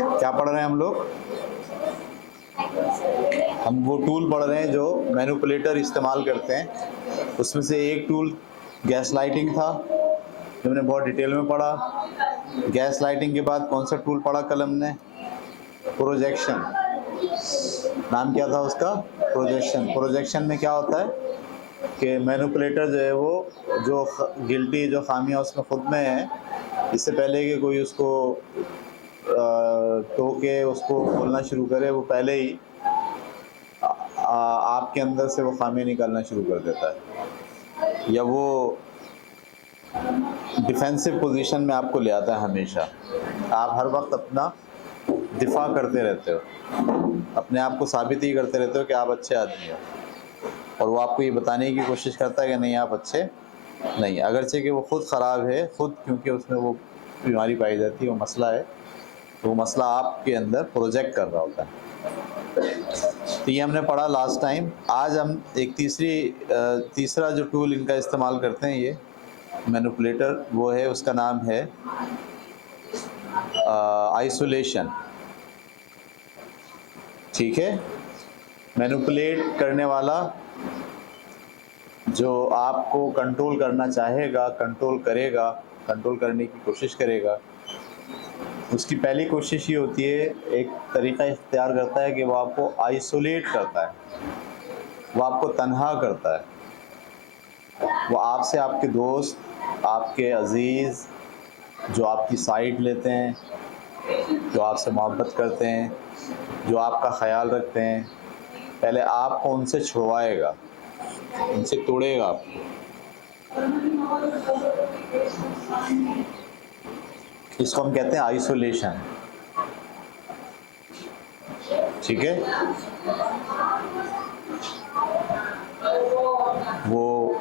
क्या पढ़ रहे हैं हम लोग? हम वो टूल पढ़ रहे हैं जो मैनिपुलेटर इस्तेमाल करते हैं। उसमें से एक टूल गैस लाइटिंग था जो हमने बहुत डिटेल में पढ़ा। गैस लाइटिंग के बाद कौन सा टूल पढ़ा कल हमने? प्रोजेक्शन। नाम क्या था उसका? प्रोजेक्शन। प्रोजेक्शन में क्या होता है कि मैनिपुलेटर जो है वो जो गिल्टी जो खामियां उसमें खुद में है, इससे पहले कि कोई उसको टोके उसको बोलना शुरू करे, वो पहले ही आपके अंदर से वो खामियां निकालना शुरू कर देता है, या वो डिफेंसिव पोजीशन में आपको ले आता है। हमेशा आप हर वक्त अपना दिफा करते रहते हो, अपने आप को साबित ही करते रहते हो कि आप अच्छे आदमी हो, और वो आपको ये बताने की कोशिश करता है कि नहीं आप अच्छे नहीं, अगरचे कि वो खुद ख़राब है खुद, क्योंकि उसमें वो बीमारी पाई जाती है, वो मसला है, तो वो मसला आपके अंदर प्रोजेक्ट कर रहा होता है। तो ये हमने पढ़ा लास्ट टाइम। आज हम एक तीसरा जो टूल इनका इस्तेमाल करते हैं ये मैनिपुलेटर, वो है, उसका नाम है आइसोलेशन। ठीक है, मैनिपुलेट करने वाला जो आपको कंट्रोल करना चाहेगा, कंट्रोल करेगा, कंट्रोल करने की कोशिश करेगा, उसकी पहली कोशिश ये होती है, एक तरीका इख्तियार करता है कि वो आपको आइसोलेट करता है, वो आपको तन्हा करता है। वो आपसे आपके दोस्त, आपके अजीज़ जो आपकी साइड लेते हैं, जो आपसे मोहब्बत करते हैं, जो आपका ख्याल रखते हैं, पहले आपको उनसे छुड़वाएगा, उनसे तोड़ेगा आपको। इसको हम कहते हैं आइसोलेशन। ठीक है, वो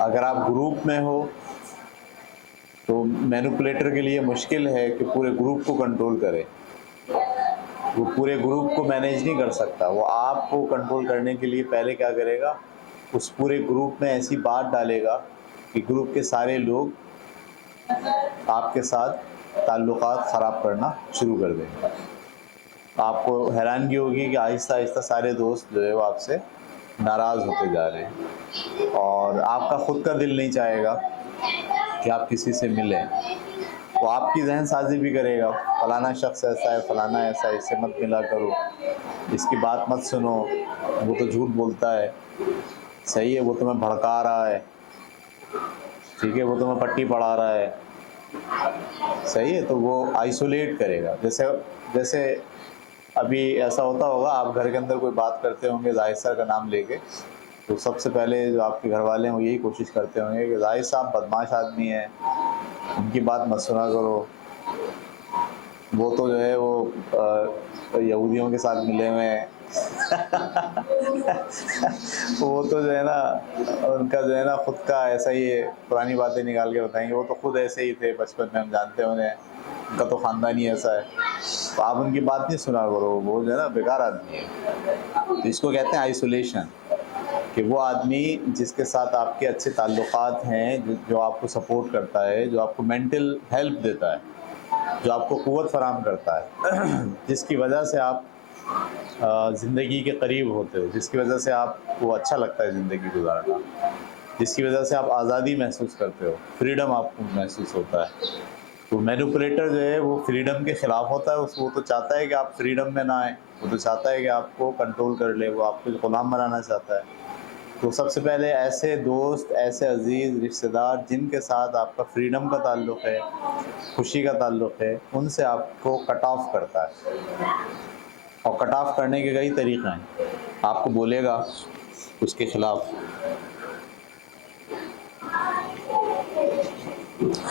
अगर आप ग्रुप में हो तो मैनिपुलेटर के लिए मुश्किल है कि पूरे ग्रुप को कंट्रोल करे, वो पूरे ग्रुप को मैनेज नहीं कर सकता। वो आपको कंट्रोल करने के लिए पहले क्या करेगा, उस पूरे ग्रुप में ऐसी बात डालेगा कि ग्रुप के सारे लोग आपके साथ ताल्लुकात ख़राब करना शुरू कर देंगे। आपको हैरानगी होगी कि आहिस्ता आहिस्ता सारे दोस्त जो है वो आपसे नाराज़ होते जा रहे हैं, और आपका ख़ुद का दिल नहीं चाहेगा कि आप किसी से मिलें। वो आपकी जहन साजी भी करेगा, फ़लाना शख्स ऐसा है, फ़लाना ऐसा है, इससे मत मिला करो, इसकी बात मत सुनो, वो तो झूठ बोलता है, सही है, वो तुम्हें भड़का रहा है, ठीक है, वो तुम्हें पट्टी पढ़ा रहा है, सही है। तो वो आइसोलेट करेगा। जैसे जैसे अभी ऐसा होता होगा, आप घर के अंदर कोई बात करते होंगे जाहिद सर का नाम लेके, तो सबसे पहले जो आपके घर वाले हैं वो यही कोशिश करते होंगे कि जाहिद साहब बदमाश आदमी है, उनकी बात मत सुना करो, वो तो जो है वो यहूदियों के साथ मिले हुए हैं वो तो जो है ना, उनका जो है ना खुद का ऐसा ही है, पुरानी बातें निकाल के बताएंगे, वो तो खुद ऐसे ही थे बचपन में, हम जानते हैं उन्हें, उनका तो ख़ानदान ही ऐसा है, तो आप उनकी बात नहीं सुना करो, वो जो है ना बेकार आदमी है। तो इसको कहते हैं आइसोलेशन, कि वो आदमी जिसके साथ आपके अच्छे ताल्लुकात हैं, जो आपको सपोर्ट करता है, जो आपको मेंटल हेल्प देता है, जो आपको क़ुव्वत फराहम करता है जिसकी वजह से आप ज़िंदगी के करीब होते हो, जिसकी वजह से आपको अच्छा लगता है ज़िंदगी गुजारना, जिसकी वजह से आप आज़ादी महसूस करते हो, फ्रीडम आपको महसूस होता है। तो मैनिपुलेटर जो है वो फ्रीडम के ख़िलाफ़ होता है, वो तो चाहता है कि आप फ्रीडम में ना आएँ, वो तो चाहता है कि आपको कंट्रोल कर ले, वो आपको ग़ुलाम बनाना चाहता है। तो सबसे पहले ऐसे दोस्त, ऐसे अज़ीज़ रिश्तेदार जिनके साथ आपका फ्रीडम का ताल्लुक़ है, खुशी का ताल्लुक़ है, उनसे आपको कट ऑफ करता है। और कट ऑफ करने के कई तरीक़े हैं, आपको बोलेगा उसके ख़िलाफ़,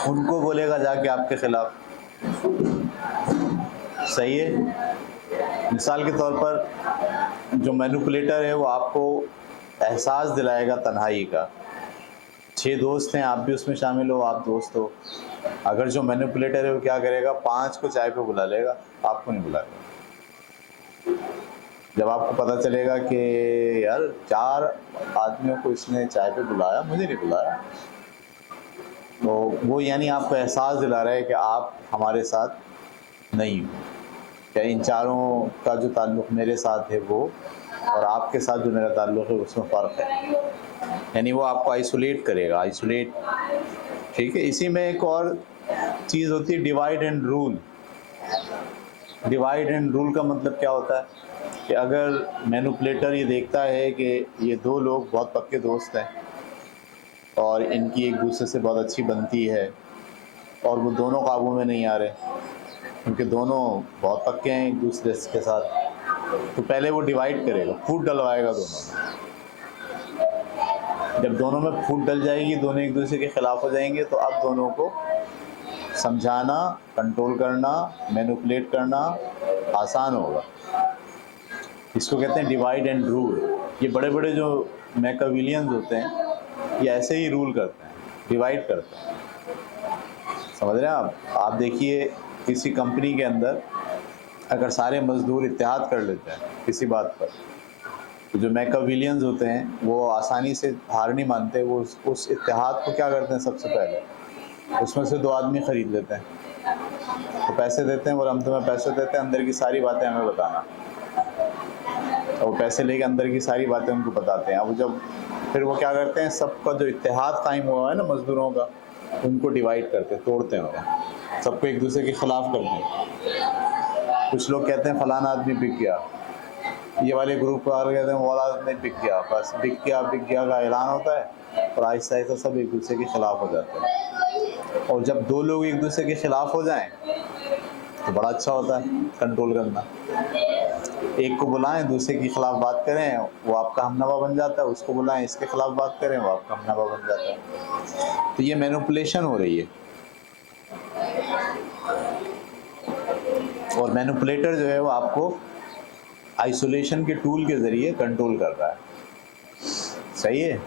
उनको बोलेगा जाके आपके ख़िलाफ़, सही है। मिसाल के तौर पर जो मैनिपुलेटर है वो आपको एहसास दिलाएगा तन्हाई का। 6 दोस्त हैं, आप भी उसमें शामिल हो, आप दोस्त हो, अगर जो मैनिपुलेटर है वो क्या करेगा, 5 को चाय पे बुला लेगा, आपको नहीं बुलाएगा। जब आपको पता चलेगा कि यार 4 आदमियों को इसने चाय पे बुलाया, मुझे नहीं बुलाया, तो वो यानी आपको एहसास दिला रहा है कि आप हमारे साथ नहीं हो, या इन चारों का जो ताल्लुक़ मेरे साथ है वो और आपके साथ जो मेरा ताल्लुक़ है उसमें फ़र्क है, यानी वो आपको आइसोलेट करेगा, आइसोलेट, ठीक है। इसी में एक और चीज़ होती है divide and rule. Divide and rule का मतलब क्या होता है कि अगर मैनिपुलेटर ये देखता है कि ये दो लोग बहुत पक्के दोस्त हैं और इनकी एक दूसरे से बहुत अच्छी बनती है और वो दोनों काबू में नहीं आ रहे क्योंकि दोनों बहुत पक्के हैं एक दूसरे के साथ, तो पहले वो डिवाइड करेगा, फूट डलवाएगा दोनों में। जब दोनों में फूट डल जाएगी, दोनों एक दूसरे के ख़िलाफ़ हो जाएंगे, तो अब दोनों को समझाना, कंट्रोल करना, मैनिपुलेट करना आसान होगा। इसको कहते हैं डिवाइड एंड रूल। ये बड़े बड़े जो मैकियावेलियंस होते हैं ये ऐसे ही रूल करते हैं, डिवाइड करते हैं, समझ रहे हैं आप देखिए किसी कंपनी के अंदर अगर सारे मज़दूर इत्तेहाद कर लेते हैं किसी बात पर, तो जो मैकियावेलियंस होते हैं वो आसानी से हार नहीं मानते, वो उस इत्तेहाद को क्या करते हैं, सबसे पहले उसमें से दो आदमी ख़रीद लेते हैं, तो पैसे देते हैं, और हम तुम्हें पैसे देते हैं, अंदर की सारी बातें हमें बताना, और वो पैसे लेके अंदर की सारी बातें उनको बताते हैं। अब जब फिर वो क्या करते हैं, सबका जो इत्तेहाद कायम हुआ है ना मज़दूरों का, उनको डिवाइड करते हैं, तोड़ते हैं उन्हें, सबको एक दूसरे के ख़िलाफ़ करते हैं। कुछ लोग कहते हैं फ़लाना आदमी बिक गया, ये वाले ग्रुप वाले कहते हैं वो वाला आदमी बिक गया, बस बिक गया का ऐलान होता है और आहिस्ता आहिस्ता सब एक दूसरे के ख़िलाफ़ हो जाते हैं। और जब दो लोग एक दूसरे के ख़िलाफ़ हो जाएं तो बड़ा अच्छा होता है कंट्रोल करना। एक को बुलाएं, दूसरे के ख़िलाफ़ बात करें, वो आपका हमनवा बन जाता है, उसको बुलाएं, इसके ख़िलाफ़ बात करें, वो आपका हमनवा बन जाता है। तो ये मैनिपुलेशन हो रही है, और मैनिपुलेटर जो है वो आपको आइसोलेशन के टूल के ज़रिए कंट्रोल कर रहा है, सही है।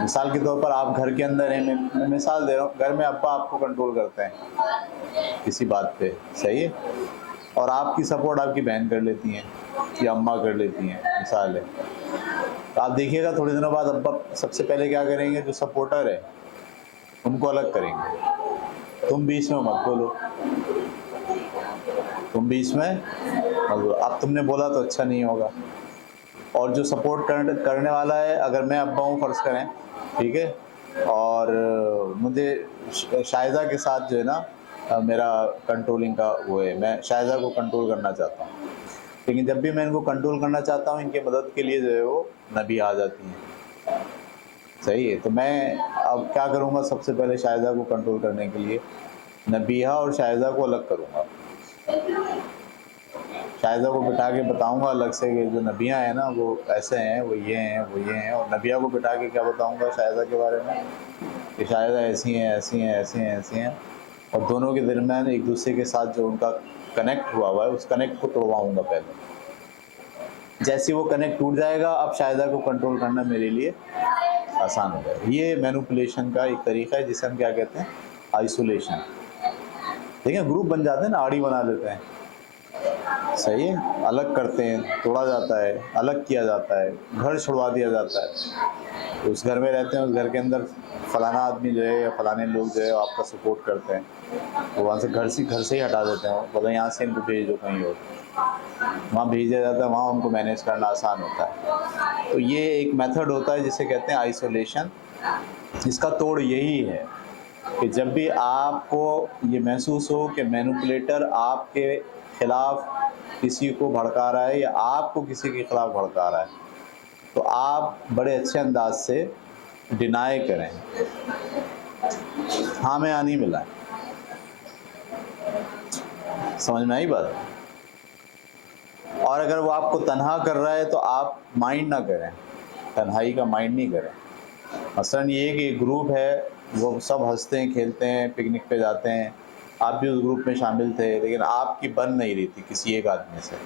मिसाल के तौर पर आप घर के अंदर हैं, मैं मिसाल दे रहा हूँ, घर में अब्बा आपको कंट्रोल करते हैं किसी बात पे, सही है, और आपकी सपोर्ट आपकी बहन कर लेती हैं या अम्मा कर लेती हैं, मिसाल है। तो आप देखिएगा थोड़े दिनों बाद अब्बा सबसे पहले क्या करेंगे, जो सपोर्टर है उनको अलग करेंगे, तुम बीच में मत बोलो, तुम बीच में मत बोलो, अब तुमने बोला तो अच्छा नहीं होगा। और जो सपोर्ट करने वाला है, अगर मैं अब्बा हूँ फ़र्ज़ करें, ठीक है, और मुझे शायज़ा के साथ जो है ना मेरा कंट्रोलिंग का वो है, मैं शायज़ा को कंट्रोल करना चाहता हूँ, लेकिन जब भी मैं इनको कंट्रोल करना चाहता हूँ, इनकी मदद के लिए जो है वो नबी आ जाती हैं, सही है। तो मैं अब क्या करूँगा, सबसे पहले शायज़ा को कंट्रोल करने के लिए नबीहा और शायज़ा को अलग करूँगा। शायज़ा को बिठा के बताऊँगा अलग से कि जो नबियाँ हैं ना वो ऐसे हैं, वो ये हैं, वो ये हैं, और नबिया को बिठा के क्या बताऊँगा शायज़ा के बारे में कि शायज़ा ऐसी हैं, ऐसी हैं, ऐसी हैं, ऐसी हैं, और दोनों के दरमियान एक दूसरे के साथ जो उनका कनेक्ट हुआ है उस कनेक्ट को तोड़वाऊँगा पहले। जैसे वो कनेक्ट टूट जाएगा, अब शायज़ा को कंट्रोल करना मेरे लिए आसान हो जाएगा। ये मैनिपुलेशन का एक तरीक़ा है जिसे हम क्या कहते हैं, आइसोलेशन। देखिए ग्रुप बन जाते हैं ना, आड़ी बना लेते हैं, सही है, अलग करते हैं, तोड़ा जाता है, अलग किया जाता है, घर छुड़वा दिया जाता है, उस घर में रहते हैं, उस घर के अंदर फ़लाना आदमी जो है या फ़लाने लोग जो है आपका सपोर्ट करते हैं, तो वहाँ से घर से ही हटा देते हैं, बोला यहाँ से इनको भेज दो कहीं और, वहाँ भेज दिया जाता है, वहाँ उनको मैनेज करना आसान होता है। तो ये एक मेथड होता है जिसे कहते हैं आइसोलेशन। इसका तोड़ यही है कि जब भी आपको ये महसूस हो कि मैनिपुलेटर आपके ख़िलाफ़ किसी को भड़का रहा है या आपको किसी के ख़िलाफ़ भड़का रहा है, तो आप बड़े अच्छे अंदाज से डिनाई करें, हाँ में हाँ नहीं मिलाएं। समझ में आई बात? और अगर वो आपको तन्हा कर रहा है तो आप माइंड ना करें, तन्हाई का माइंड नहीं करें। मसलन ये कि ग्रुप है, वो सब हंसते हैं, खेलते हैं, पिकनिक पे जाते हैं, आप भी उस ग्रुप में शामिल थे, लेकिन आपकी बन नहीं रही थी किसी एक आदमी से।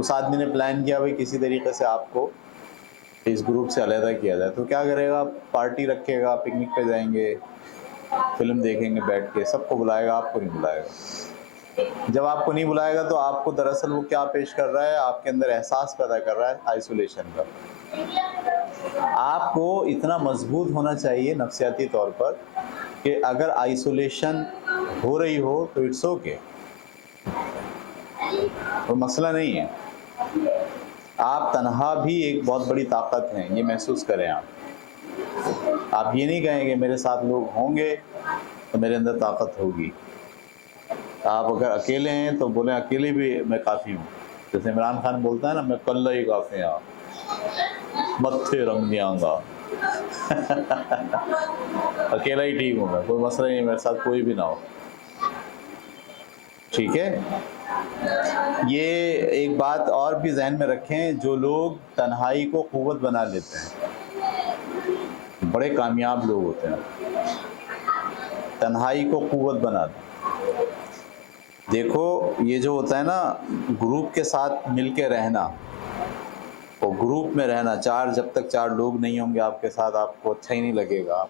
उस आदमी ने प्लान किया भाई किसी तरीके से आपको इस ग्रुप से अलहदा किया जाए, तो क्या करेगा, पार्टी रखेगा, पिकनिक पे जाएंगे, फिल्म देखेंगे बैठ के, सबको बुलाएगा, आपको नहीं बुलाएगा। जब आपको नहीं बुलाएगा तो आपको दरअसल वो क्या पेश कर रहा है, आपके अंदर एहसास पैदा कर रहा है आइसोलेशन का। आपको इतना मजबूत होना चाहिए नफ्सियाती तौर पर कि अगर आइसोलेशन हो रही हो तो इट्स ओके, कोई मसला नहीं है। आप तन्हा भी एक बहुत बड़ी ताकत हैं, ये महसूस करें आप ये नहीं कहेंगे मेरे साथ लोग होंगे तो मेरे अंदर ताकत होगी। आप अगर अकेले हैं तो बोले अकेले भी मैं काफ़ी हूँ। जैसे इमरान खान बोलता है ना, मैं कल्ला ही काफ़ी हाँ मत्थे रंग दियांगा अकेला ही ठीक हूँ मैं, कोई मसला नहीं, मेरे साथ कोई भी ना हो। ठीक है, ये एक बात और भी जहन में रखें, जो लोग तन्हाई को क़ुव्वत बना लेते हैं बड़े कामयाब लोग होते हैं। तन्हाई को क़ुव्वत बना दें। देखो ये जो होता है ना, ग्रुप के साथ मिलके रहना और ग्रुप में रहना, जब तक चार लोग नहीं होंगे आपके साथ, आपको अच्छा ही नहीं लगेगा,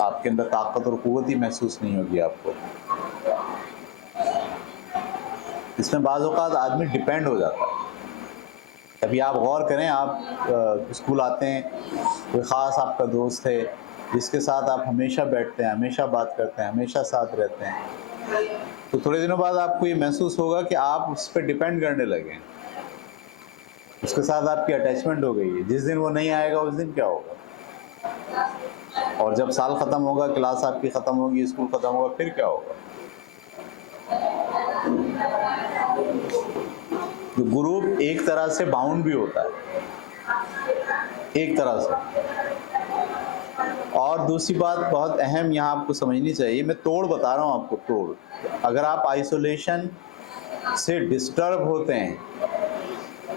आपके अंदर ताकत और क़ुव्वत ही महसूस नहीं होगी आपको। इसमें बाज़ औक़ात आदमी डिपेंड हो जाता है। अभी आप गौर करें, आप स्कूल आते हैं, कोई ख़ास आपका दोस्त है जिसके साथ आप हमेशा बैठते हैं, हमेशा बात करते हैं, हमेशा साथ रहते हैं, तो थोड़े दिनों बाद आपको ये महसूस होगा कि आप उस पर डिपेंड करने लगे हैं, उसके साथ आपकी अटैचमेंट हो गई है। जिस दिन वो नहीं आएगा उस दिन क्या होगा? और जब साल ख़त्म होगा, क्लास आपकी ख़त्म होगी, स्कूल ख़त्म होगा, फिर क्या होगा? तो ग्रुप एक तरह से बाउंड भी होता है, एक तरह से। और दूसरी बात बहुत अहम यहाँ आपको समझनी चाहिए, मैं तोड़ बता रहा हूँ आपको, तोड़। अगर आप आइसोलेशन से डिस्टर्ब होते हैं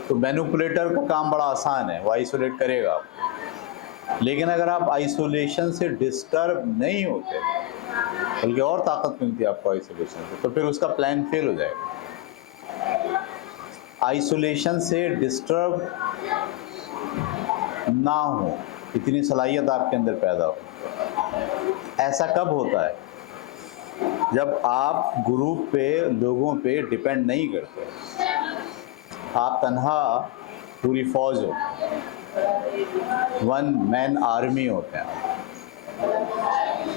तो मैनिपुलेटर का काम बड़ा आसान है, वो आइसोलेट करेगा। लेकिन अगर आप आइसोलेशन से डिस्टर्ब नहीं होते, बल्कि और ताकत मिलती है आपको आइसोलेशन से, तो फिर उसका प्लान फेल हो जाएगा। आइसोलेशन से डिस्टर्ब ना हो, इतनी सलाहियत आपके अंदर पैदा हो। ऐसा कब होता है? जब आप ग्रुप पे, लोगों पे डिपेंड नहीं करते, आप तन्हा पूरी फौज हो, वन मैन आर्मी होते हैं।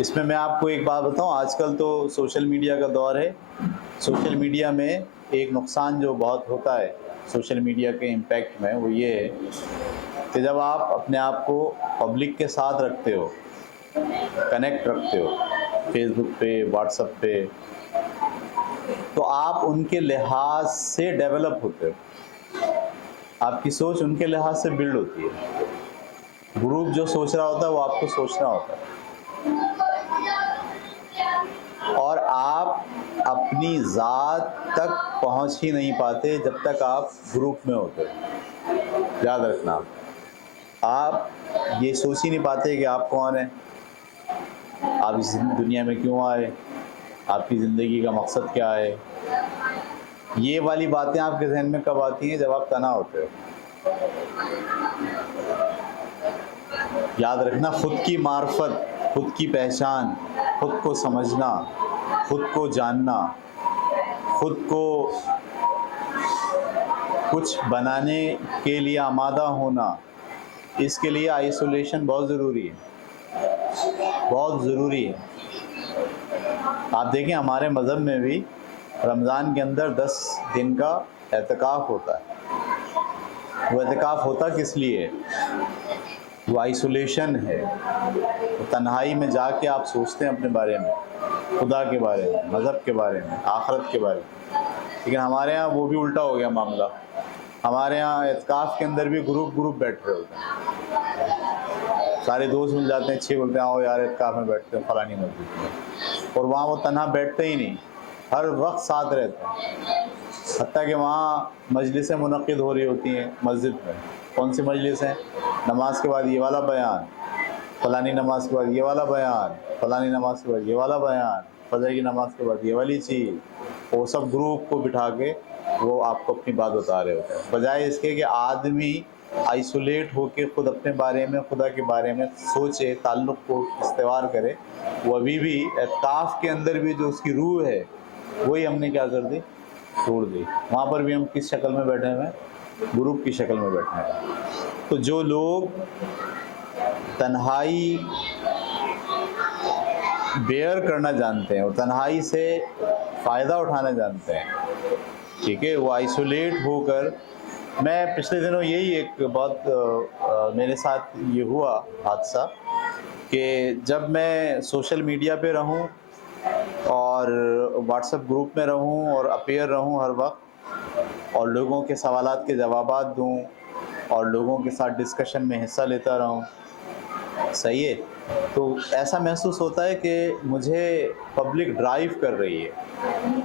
इसमें मैं आपको एक बात बताऊं, आजकल तो सोशल मीडिया का दौर है। सोशल मीडिया में एक नुकसान जो बहुत होता है सोशल मीडिया के इम्पैक्ट में, वो ये है कि जब आप अपने आप को पब्लिक के साथ रखते हो, कनेक्ट रखते हो फेसबुक पे, व्हाट्सएप पे, तो आप उनके लिहाज से डेवलप होते हो, आपकी सोच उनके लिहाज से बिल्ड होती है। ग्रुप जो सोच रहा होता है वो आपको सोचना होता है, और आप अपनी ज़ात तक पहुंच ही नहीं पाते जब तक आप ग्रुप में होते हो। याद रखना, आप ये सोच ही नहीं पाते कि आप कौन हैं, आप इस दुनिया में क्यों आए, आपकी ज़िंदगी का मकसद क्या है। ये वाली बातें आपके जहन में कब आती हैं? जब आप तना होते हो। याद रखना, खुद की मार्फत, खुद की पहचान, खुद को समझना, खुद को जानना, खुद को कुछ बनाने के लिए आमादा होना, इसके लिए आइसोलेशन बहुत ज़रूरी है, बहुत ज़रूरी है। आप देखें, हमारे मज़हब में भी रमज़ान के अंदर 10 दिन का एतकाफ़ होता है। वो एतकाफ़ होता किस लिए? वो आइसोलेशन है, वो तन्हाई में जाके आप सोचते हैं अपने बारे में, खुदा के बारे में, मज़हब के बारे में, आखिरत के बारे में। लेकिन हमारे यहाँ वो भी उल्टा हो गया मामला। हमारे यहाँ एतकाफ़ के अंदर भी ग्रुप बैठ रहे होते हैं, सारे दोस्त मिल जाते हैं, 6 बोलते हैं आओ यार एतकाफ़ में बैठते हैं फलानी मस्जिद में, और वहाँ वो तन्हा बैठते ही नहीं, हर वक्त साथ रहते हैं। हत्ता कि वहाँ मजलिसें मुनक़्क़िद हो रही होती हैं मस्जिद में। कौन सी मजलिस हैं? नमाज के बाद ये वाला बयान, फलानी नमाज के बाद ये वाला बयान, फलानी नमाज के बाद ये वाला बयान, फजर की नमाज के बाद ये वाली चीज़, वो सब ग्रुप को बिठा के वो आपको अपनी बात बता रहे होते हैं, बजाय इसके कि आदमी आइसोलेट होके खुद अपने बारे में, खुदा के बारे में सोचे, ताल्लुक़ को इस्तेवार करे। वो अभी भी एतकाफ़ के अंदर भी जो उसकी रूह है, वही हमने क्या कर दी? तोड़ दी। वहाँ पर भी हम किस शक्ल में बैठे हुए हैं? ग्रुप की शक्ल में बैठे हैं। तो जो लोग तन्हाई बेयर करना जानते हैं और तन्हाई से फ़ायदा उठाना जानते हैं, ठीक है, वो आइसोलेट होकर, मैं पिछले दिनों यही एक बहुत मेरे साथ ये हुआ हादसा कि जब मैं सोशल मीडिया पे रहूं और व्हाट्सएप ग्रुप में रहूं और अपेयर रहूं हर वक्त और लोगों के सवालात के जवाबात दूं और लोगों के साथ डिस्कशन में हिस्सा लेता रहूं, सही है, तो ऐसा महसूस होता है कि मुझे पब्लिक ड्राइव कर रही है,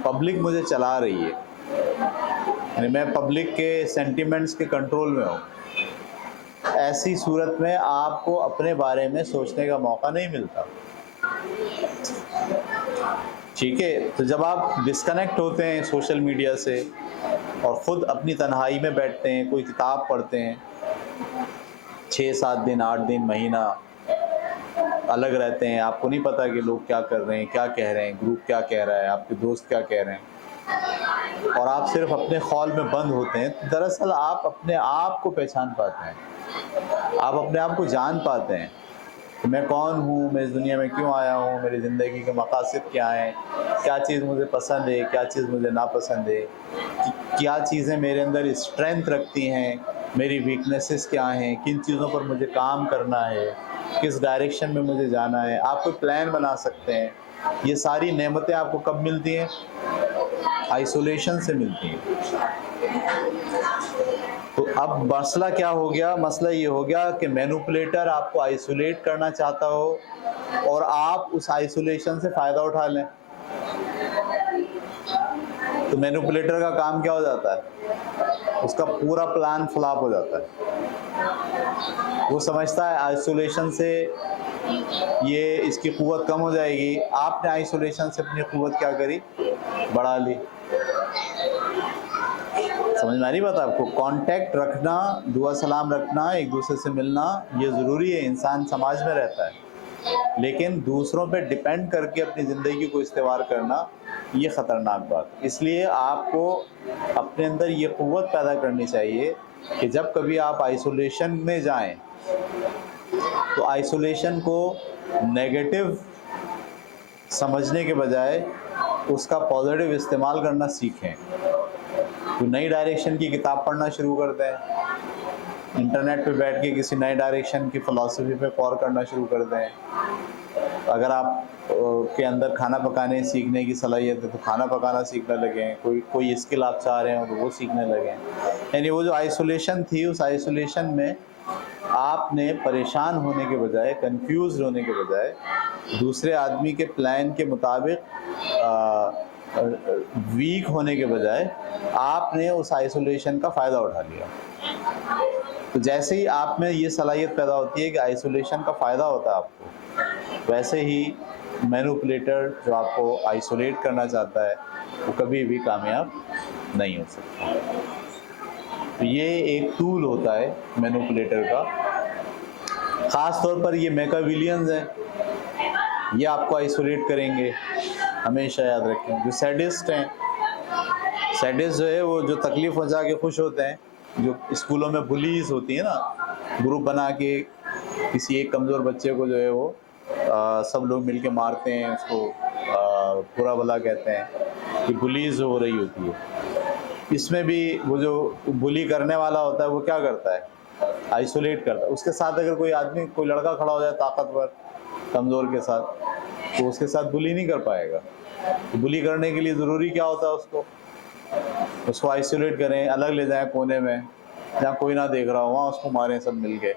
पब्लिक मुझे चला रही है, यानी मैं पब्लिक के सेंटिमेंट्स के कंट्रोल में हूँ। ऐसी सूरत में आपको अपने बारे में सोचने का मौका नहीं मिलता। ठीक है, तो जब आप डिस्कनेक्ट होते हैं सोशल मीडिया से और ख़ुद अपनी तन्हाई में बैठते हैं, कोई किताब पढ़ते हैं, 6-7 दिन, 8 दिन, महीना अलग रहते हैं, आपको नहीं पता कि लोग क्या कर रहे हैं, क्या कह रहे हैं, ग्रुप क्या कह रहा है, आपके दोस्त क्या कह रहे हैं, और आप सिर्फ अपने खौल में बंद होते हैं, तो दरअसल आप अपने आप को पहचान पाते हैं, आप अपने आप को जान पाते हैं कि मैं कौन हूँ, मैं इस दुनिया में क्यों आया हूँ, मेरी ज़िंदगी के मकासद क्या हैं, क्या चीज़ मुझे पसंद है, क्या चीज़ मुझे नापसंद है, क्या चीज़ें मेरे अंदर स्ट्रेंथ रखती हैं, मेरी वीकनेसेस क्या हैं, किन चीज़ों पर मुझे काम करना है, किस डायरेक्शन में मुझे जाना है। आप कोई प्लान बना सकते हैं। ये सारी नेमतें आपको कब मिलती हैं? आइसोलेशन से मिलती हैं। तो अब मसला क्या हो गया? मसला ये हो गया कि मैनिपुलेटर आपको आइसोलेट करना चाहता हो और आप उस आइसोलेशन से फ़ायदा उठा लें। तो मैनिपुलेटर का काम क्या हो जाता है? उसका पूरा प्लान फ्लॉप हो जाता है। वो समझता है आइसोलेशन से ये इसकी क़ुव्वत कम हो जाएगी। आपने आइसोलेशन से अपनी क़ुव्वत क्या करी? बढ़ा ली। समझ में आ रही बात आपको? कांटेक्ट रखना, दुआ सलाम रखना, एक दूसरे से मिलना, ये ज़रूरी है, इंसान समाज में रहता है, लेकिन दूसरों पे डिपेंड करके अपनी ज़िंदगी को इस्तेमाल करना, ये ख़तरनाक बात। इसलिए आपको अपने अंदर ये क़ुव्वत पैदा करनी चाहिए कि जब कभी आप आइसोलेशन में जाएं, तो आइसोलेशन को नेगेटिव समझने के बजाय उसका पॉजिटिव इस्तेमाल करना सीखें। तो नई डायरेक्शन की किताब पढ़ना शुरू कर दें, इंटरनेट पे बैठ के किसी नए डायरेक्शन की फ़िलासफ़ी पे गौर करना शुरू कर दें। अगर आप के अंदर खाना पकाने सीखने की सलाहियत है तो खाना पकाना सीखने लगें, कोई स्किल आप चाह रहे हो तो वो सीखने लगें। यानी वो जो आइसोलेशन थी, उस आइसोलेशन में आपने परेशान होने के बजाय, कन्फ्यूज़ होने के बजाय, दूसरे आदमी के प्लान के मुताबिक वीक होने के बजाय आपने उस आइसोलेशन का फ़ायदा उठा लिया। तो जैसे ही आप में ये सलाहियत पैदा होती है कि आइसोलेशन का फ़ायदा होता है आपको, वैसे ही मैनिपुलेटर जो आपको आइसोलेट करना चाहता है, वो कभी भी कामयाब नहीं हो सकता। तो ये एक टूल होता है मैनिपुलेटर का। ख़ास तौर पर ये मैकियावेलियंस हैं, ये आपको आइसोलेट करेंगे, हमेशा याद रखें। जो सैडिस्ट हैं, सैडिस्ट जो है वो जो तकलीफ़ पहुँचा के खुश होते हैं, जो स्कूलों में बुलीज़ होती है ना, ग्रुप बना के किसी एक कमज़ोर बच्चे को जो है वो सब लोग मिलके मारते हैं, उसको बुरा भला कहते हैं, कि बुलीज़ हो रही होती है। इसमें भी वो जो बुली करने वाला होता है वो क्या करता है? आइसोलेट करता है। उसके साथ अगर कोई आदमी, कोई लड़का खड़ा हो जाए ताकतवर, कमज़ोर के साथ, तो उसके साथ बुली नहीं कर पाएगा। तो बुली करने के लिए ज़रूरी क्या होता है? उसको आइसोलेट करें, अलग ले जाएं कोने में, जहाँ कोई ना देख रहा हो, वहाँ उसको मारें सब मिल के।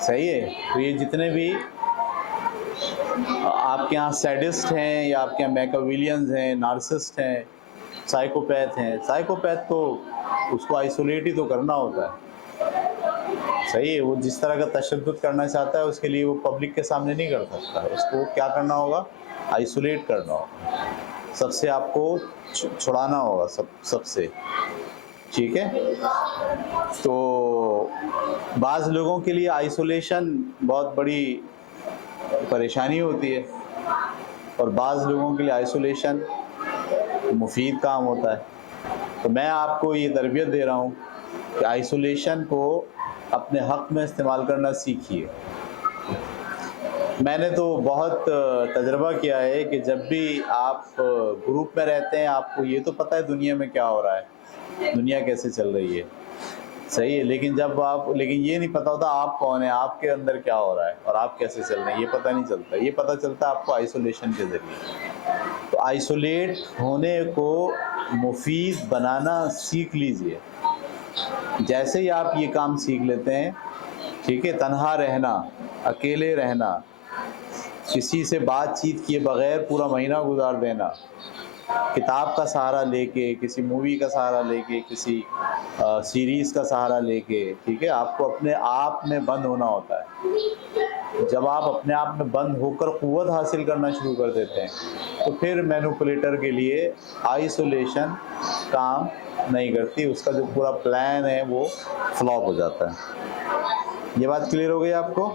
सही है? तो ये जितने भी आपके यहाँ सैडिस्ट हैं या आपके यहाँ मैकियावेलियंस हैं, नार्सिसिस्ट हैं, साइकोपैथ हैं, साइकोपैथ तो उसको आइसोलेट ही तो करना होता है। सही है? वो जिस तरह का तशद्दुद करना चाहता है उसके लिए वो पब्लिक के सामने नहीं कर सकता, उसको क्या करना होगा? आइसोलेट करना होगा, सबसे आपको छुड़ाना होगा, सबसे। ठीक है? तो बाज़ लोगों के लिए आइसोलेशन बहुत बड़ी परेशानी होती है और बाज़ लोगों के लिए आइसोलेशन मुफीद काम होता है। तो मैं आपको ये तरबियत दे रहा हूँ कि आइसोलेशन को अपने हक़ में इस्तेमाल करना सीखिए। मैंने तो बहुत तजुर्बा किया है कि जब भी आप ग्रुप में रहते हैं, आपको ये तो पता है दुनिया में क्या हो रहा है, दुनिया कैसे चल रही है, सही है। लेकिन ये नहीं पता होता आप कौन है, आपके अंदर क्या हो रहा है और आप कैसे चल रहे हैं, ये पता नहीं चलता। ये पता चलता है आपको आइसोलेशन के ज़रिए। तो आइसोलेट होने को मुफीद बनाना सीख लीजिए। जैसे ही आप ये काम सीख लेते हैं, ठीक है, तन्हा रहना, अकेले रहना, किसी से बातचीत किए बगैर पूरा महीना गुजार देना, किताब का सहारा लेके, किसी मूवी का सहारा लेके, किसी सीरीज़ का सहारा लेके, ठीक है, आपको अपने आप में बंद होना होता है। जब आप अपने आप में बंद होकर क़ुव्वत हासिल करना शुरू कर देते हैं, तो फिर मैनिपुलेटर के लिए आइसोलेशन काम नहीं करती, उसका जो पूरा प्लान है वो फ्लॉप हो जाता है। ये बात क्लियर हो गई आपको?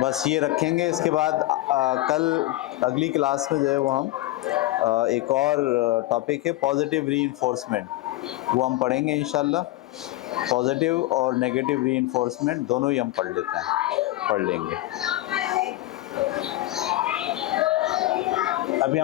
बस ये रखेंगे। इसके बाद कल अगली क्लास में जो है वो हम एक और टॉपिक है पॉजिटिव रीइंफोर्समेंट, वो हम पढ़ेंगे इंशाल्लाह। पॉजिटिव और नेगेटिव रीइंफोर्समेंट दोनों ही हम पढ़ लेते हैं, पढ़ लेंगे।